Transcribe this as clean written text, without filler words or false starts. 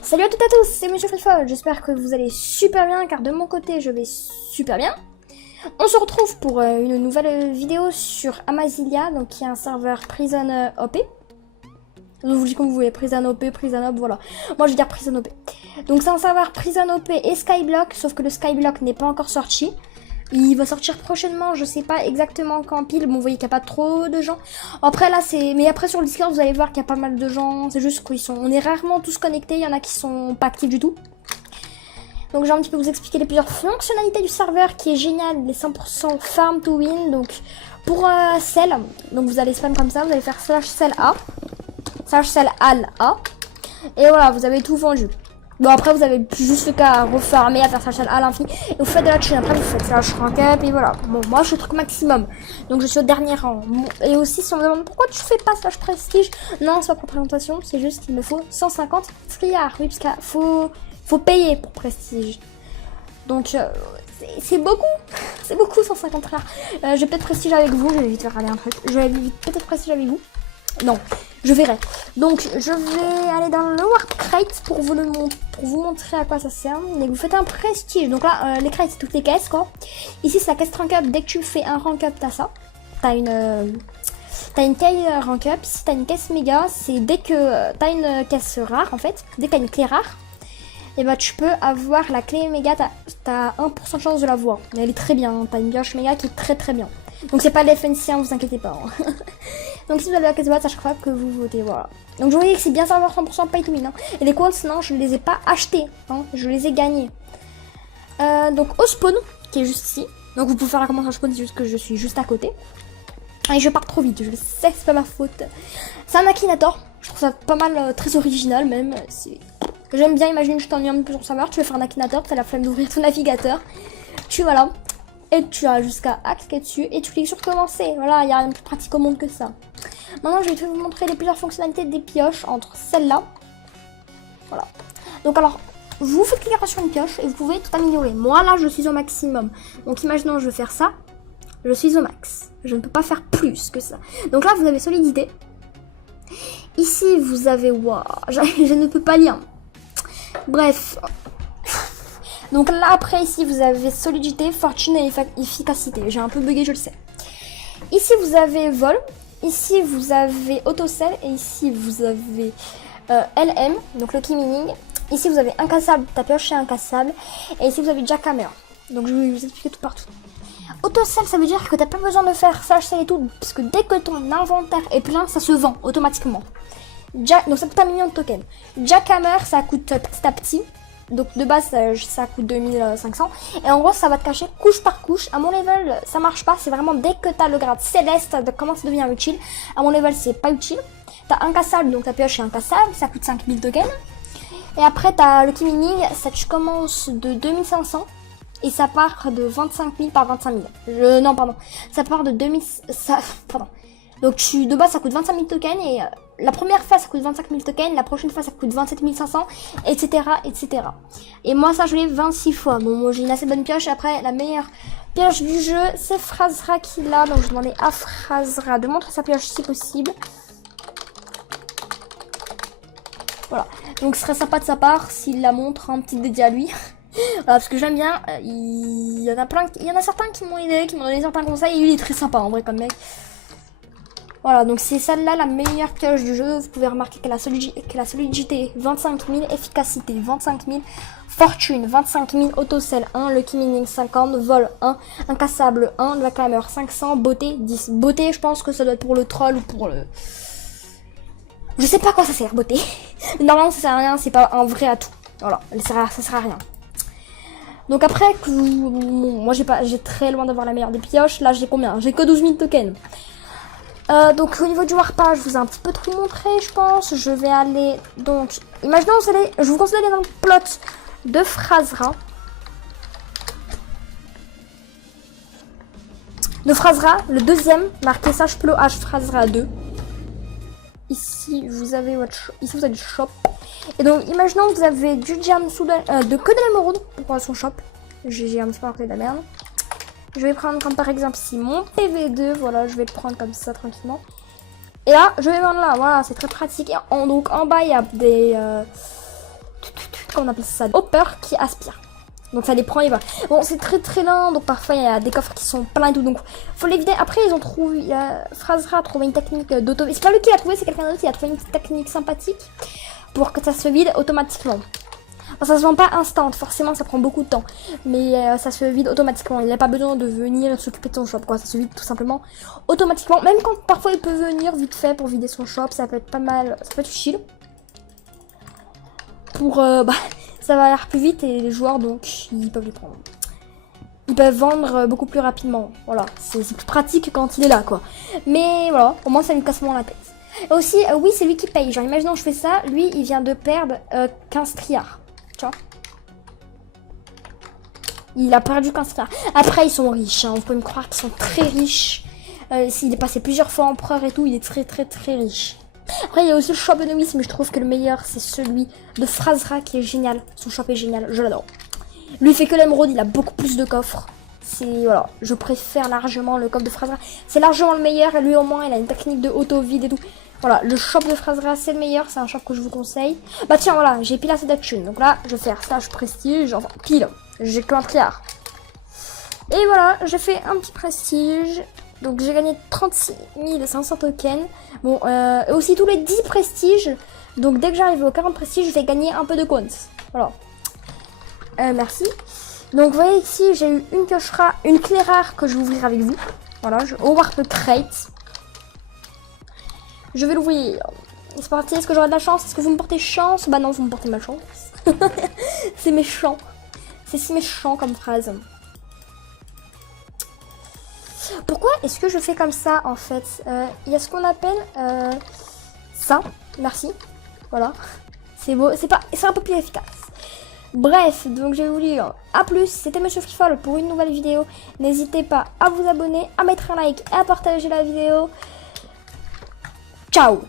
Salut à toutes et à tous, c'est Monsieur Frifol, j'espère que vous allez super bien car de mon côté je vais super bien. On se retrouve pour une nouvelle vidéo sur Amazilia, donc qui est un serveur Prison OP. Je vous dis comme vous voulez, Prison OP, Prison OP, voilà. Moi je vais dire Prison OP. Donc c'est un serveur Prison OP et Skyblock, sauf que le Skyblock n'est pas encore sorti. Il va sortir prochainement, je sais pas exactement quand pile. Bon, vous voyez qu'il n'y a pas trop de gens. Après là, mais après sur le Discord, vous allez voir qu'il y a pas mal de gens. C'est juste on est rarement tous connectés. Il y en a qui sont pas actifs du tout. Donc j'ai un petit peu vous expliquer les plusieurs fonctionnalités du serveur qui est génial. Les 100% farm to win. Donc pour cell, donc vous allez spam comme ça. Vous allez faire /cell A, /cell al A. Et voilà, vous avez tout vendu. Bon, après, vous avez juste le cas à refarmer, à faire sa chaîne à l'infini. Et vous faites de la chaîne. Après, vous faites slash rank up. Et voilà. Bon, moi, je suis au truc maximum. Donc, je suis au dernier rang. Et aussi, si on me demande pourquoi tu fais pas slash prestige. Non, c'est pas pour présentation. C'est juste qu'il me faut 150 friards. Oui, parce qu'il faut payer pour prestige. Donc, c'est beaucoup. C'est beaucoup, 150 friards. Je vais peut-être prestige avec vous. Je vais vite faire aller un truc. Je vais peut-être prestige avec vous. Non, je verrai. Donc, je vais aller dans le Warp Crate pour vous montrer à quoi ça sert. Et vous faites un prestige. Donc là, les crates, c'est toutes les caisses, quoi. Ici, c'est la caisse rank up. Dès que tu fais un rank up, t'as ça. T'as une caisse rank up. Ici, t'as une caisse méga. C'est dès que t'as une caisse rare, en fait. Dès que t'as une clé rare, et bah, tu peux avoir la clé méga. T'as 1% de chance de la voir. Mais elle est très bien. T'as une pioche méga qui est très très bien. Donc, c'est pas l'FNC, vous inquiétez pas. Hein. Donc si vous avez la caisse boîte, à chaque fois que vous votez, voilà. Donc je voyais que c'est bien savoir 100% pay to win. Hein. Et les quotes, non, je ne les ai pas achetés. Hein. Je les ai gagnés. Donc au spawn, qui est juste ici. Donc vous pouvez faire la commande au spawn, c'est juste que je suis juste à côté. Et je pars trop vite, je le sais, c'est pas ma faute. C'est un Akinator. Je trouve ça pas mal, très original même. J'aime bien, imagine que je t'ennuie un peu sur le serveur. Tu veux faire un Akinator, tu as la flemme d'ouvrir ton navigateur. Voilà. Et tu as jusqu'à cliquer dessus et tu cliques sur commencer. Voilà, il n'y a rien de plus pratique au monde que ça. Maintenant, je vais vous montrer les plusieurs fonctionnalités des pioches entre celles-là. Voilà. Donc alors, vous faites cliquer sur une pioche et vous pouvez tout améliorer. Moi, là, je suis au maximum. Donc imaginons, je veux faire ça. Je suis au max. Je ne peux pas faire plus que ça. Donc là, vous avez solidité. Ici, vous avez... Waouh, je ne peux pas lire. Bref... Donc là après ici vous avez solidité, fortune et efficacité. J'ai un peu bugué, je le sais. Ici vous avez vol, ici vous avez autosell et ici vous avez LM, donc le key meaning. Ici vous avez incassable, ta pioche est incassable. Et ici vous avez jackhammer. Donc je vais vous expliquer tout partout. Autosell ça veut dire que t'as pas besoin de faire sell et tout, parce que dès que ton inventaire est plein, ça se vend automatiquement. Donc ça coûte 1 million de tokens. Jackhammer ça coûte petit à petit. Donc de base ça coûte 2500 et en gros ça va te cacher couche par couche. À mon level ça marche pas, c'est vraiment dès que t'as le grade céleste ça commence à devenir utile. À mon level c'est pas utile. T'as incassable, donc ta pioche est incassable, ça coûte 5000 tokens. Et après t'as le key meaning, ça tu commences de 2500 et ça part de 25 000 par 25 000. Non pardon, ça part de 2000, pardon. Donc de base ça coûte 25 000 tokens et la première fois ça coûte 25 000 tokens, la prochaine fois ça coûte 27 500, etc. etc. Et moi ça je l'ai 26 fois. Bon moi j'ai une assez bonne pioche. Après la meilleure pioche du jeu c'est Phrasera qui l'a. Donc je demandais à Phrasera de montrer sa pioche si possible. Voilà. Donc ce serait sympa de sa part s'il la montre, un petit dédié à lui. Voilà, parce que j'aime bien. Il y en a certains qui m'ont aidé, qui m'ont donné certains conseils et lui il est très sympa en vrai comme mec. Voilà, donc c'est celle-là la meilleure pioche du jeu. Vous pouvez remarquer qu'elle a solidité 25 000, efficacité 25 000, fortune 25 000, autosell 1, lucky meaning 50, vol 1, incassable 1, jackhammer 500, beauté 10. Beauté, je pense que ça doit être pour le troll ou pour le... Je sais pas à quoi ça sert, beauté. Normalement ça sert à rien, c'est pas un vrai atout. Voilà, ça sert à rien. Donc après, moi j'ai très loin d'avoir la meilleure des pioches. Là j'ai combien? J'ai que 12 000 tokens. Donc au niveau du warpage, je vous ai un petit peu tout montré, je pense. Je vais aller, donc, imaginons, je vous conseille d'aller dans le plot de Phrasera. De Phrasera, le deuxième, marqué sage plot H Phrasera 2. Ici, vous avez le shop. Et donc, imaginons que vous avez du jam soudain, de que de l'émeraude pour son shop. J'ai un petit peu marqué de la merde. Je vais prendre comme par exemple ici mon PV2, voilà, je vais le prendre comme ça tranquillement. Et là, je vais vendre là, voilà, c'est très pratique. Donc en bas, il y a comme on appelle ça, hopper qui aspire. Donc ça les prend et va. Bon, c'est très très lent, donc parfois il y a des coffres qui sont pleins et tout, donc faut les vider. Après, ils ont trouvé, Frasra a trouvé une technique d'auto. C'est pas lui qui l'a trouvé, c'est quelqu'un d'autre qui a trouvé une petite technique sympathique pour que ça se vide automatiquement. Enfin, ça se vend pas instant, forcément ça prend beaucoup de temps, mais ça se vide automatiquement. Il n'a pas besoin de venir s'occuper de son shop, quoi. Ça se vide tout simplement automatiquement. Même quand parfois il peut venir vite fait pour vider son shop, ça peut être pas mal, ça peut être chill. Pour ça va aller plus vite et les joueurs donc ils peuvent les prendre. Ils peuvent vendre beaucoup plus rapidement. Voilà, c'est plus pratique quand il est là, quoi. Mais voilà, au moins ça me casse moins la tête. Et aussi, oui, c'est lui qui paye. Genre, imaginons je fais ça, lui il vient de perdre 15 triards. Tu vois, il a perdu 15 triards. Après, ils sont riches, hein. Vous pouvez me croire qu'ils sont très riches. S'il est passé plusieurs fois empereur et tout, il est très très très riche. Après, il y a aussi le shop de Novice, mais je trouve que le meilleur, c'est celui de Frasra qui est génial. Son shop est génial, je l'adore. Lui, il fait que l'émeraude, il a beaucoup plus de coffres. Voilà, je préfère largement le coffre de Frasra. C'est largement le meilleur, et lui au moins, il a une technique de auto-vide et tout. Voilà, le shop de Frasra, c'est le meilleur, c'est un shop que je vous conseille. Bah tiens, voilà, j'ai pile assez de thunes. Donc là, je vais faire stage prestige, enfin, pile. J'ai qu'un triard. Et voilà, j'ai fait un petit prestige. Donc j'ai gagné 36 500 tokens. Bon, et aussi tous les 10 prestiges. Donc dès que j'arrive aux 40 prestiges, je vais gagner un peu de coins. Voilà. Merci. Donc vous voyez ici, j'ai eu une clé rare que je vais ouvrir avec vous. Voilà, Howard Crate. Je vais l'ouvrir. C'est parti, est-ce que j'aurai de la chance? Est-ce que vous me portez chance? Bah non, vous me portez malchance. C'est méchant. C'est si méchant comme phrase. Pourquoi est-ce que je fais comme ça en fait? Il y a ce qu'on appelle ça. Merci. Voilà. C'est beau. C'est un peu plus efficace. Bref, donc je vais vous dire à plus. C'était Monsieur Freefall pour une nouvelle vidéo. N'hésitez pas à vous abonner, à mettre un like et à partager la vidéo. Ciao.